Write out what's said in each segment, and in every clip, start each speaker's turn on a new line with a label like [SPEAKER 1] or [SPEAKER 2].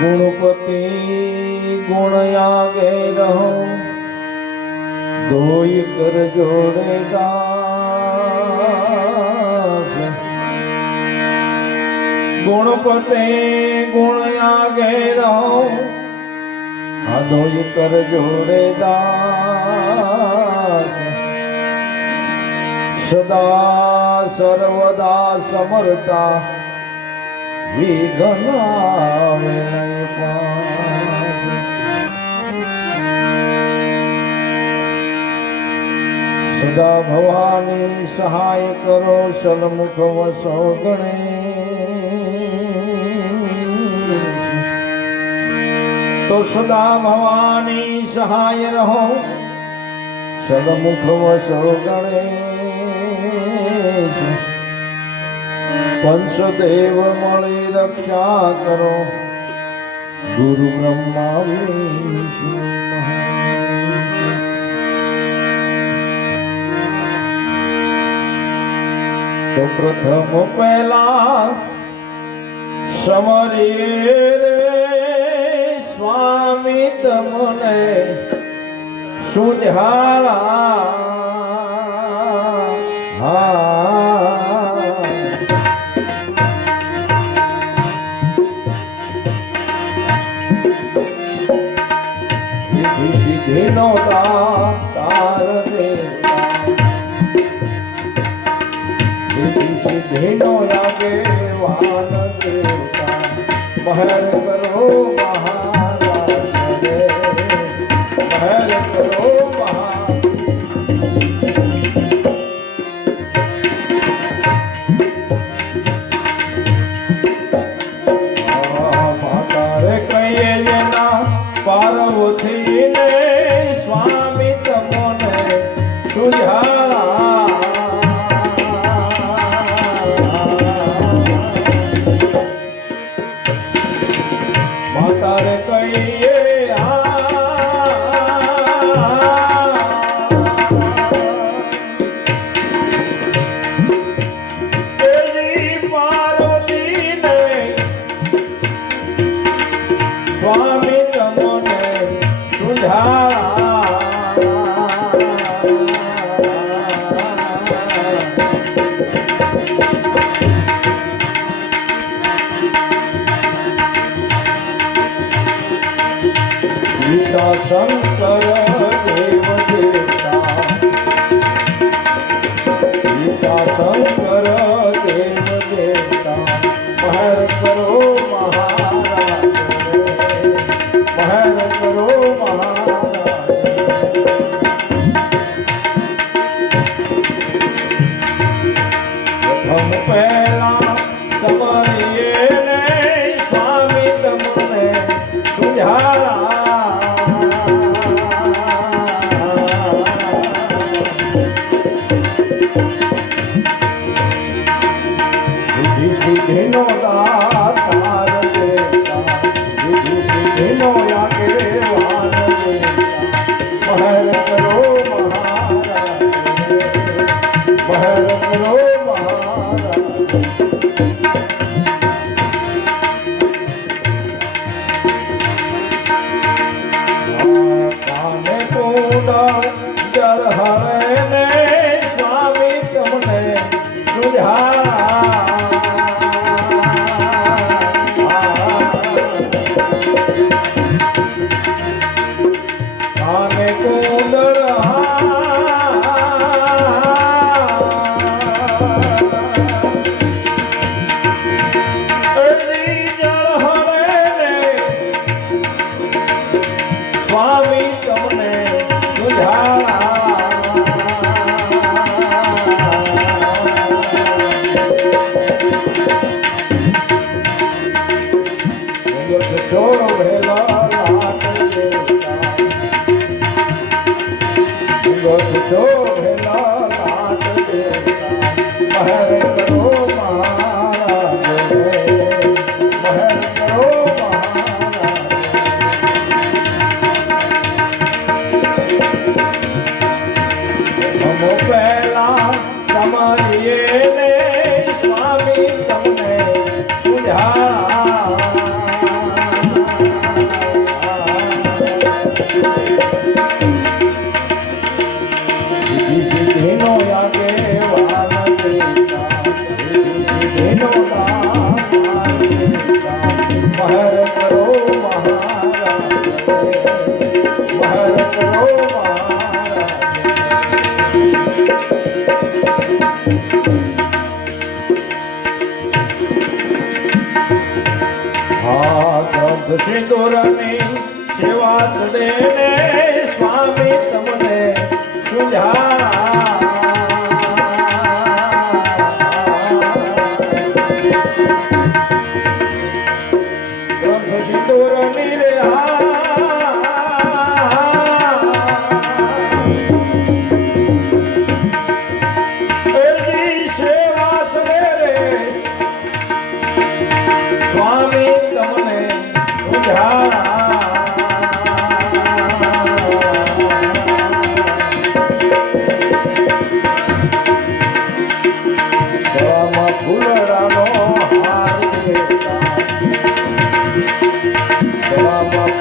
[SPEAKER 1] ગુણપતિ ગુણ આગે રહો. દોઈ કર જોડે ગુણપતે ગુણપતિ ગુણ આગે રહો. આ દોઈ કર જોડે સદા સર્વદા સમરતા વિઘ્ન આવે. સદા ભવાની સહાય કરો સલમુખ વસો ગણે તો સદા ભવાની સહાય રહો સદમુખ વસો ગણેશ પંચદેવ મળી રક્ષા કરો. ગુરુ બ્રહ્મા વિષ્ણુ તો પ્રથમ પહેલા સમરી રે સ્વામી તમને સુધાળા સિદ્ધિનો તાર સિદ્ધિનો લાગે વાન દેવતા. મહેર કરો સમરીએ ને સ્વામી તમને સુધારા મહેર કરો મહારાજ મહેર Oh.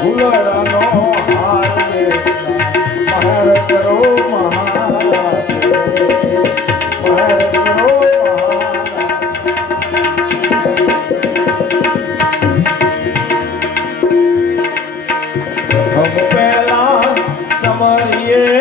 [SPEAKER 1] ફૂલડાનો હાથે મહાર કરો મહારાજ મહાર કરો હમ પહેલા સમયે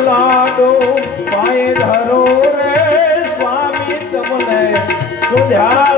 [SPEAKER 1] લાડો પાય ધરો રે સ્વામી તમને સુધ્યા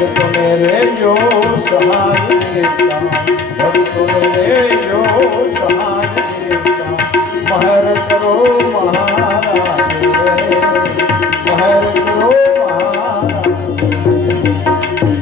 [SPEAKER 1] ભક્તોને રેજો સહાય ભક્તોને રેજો સહાય મહર કરો મહર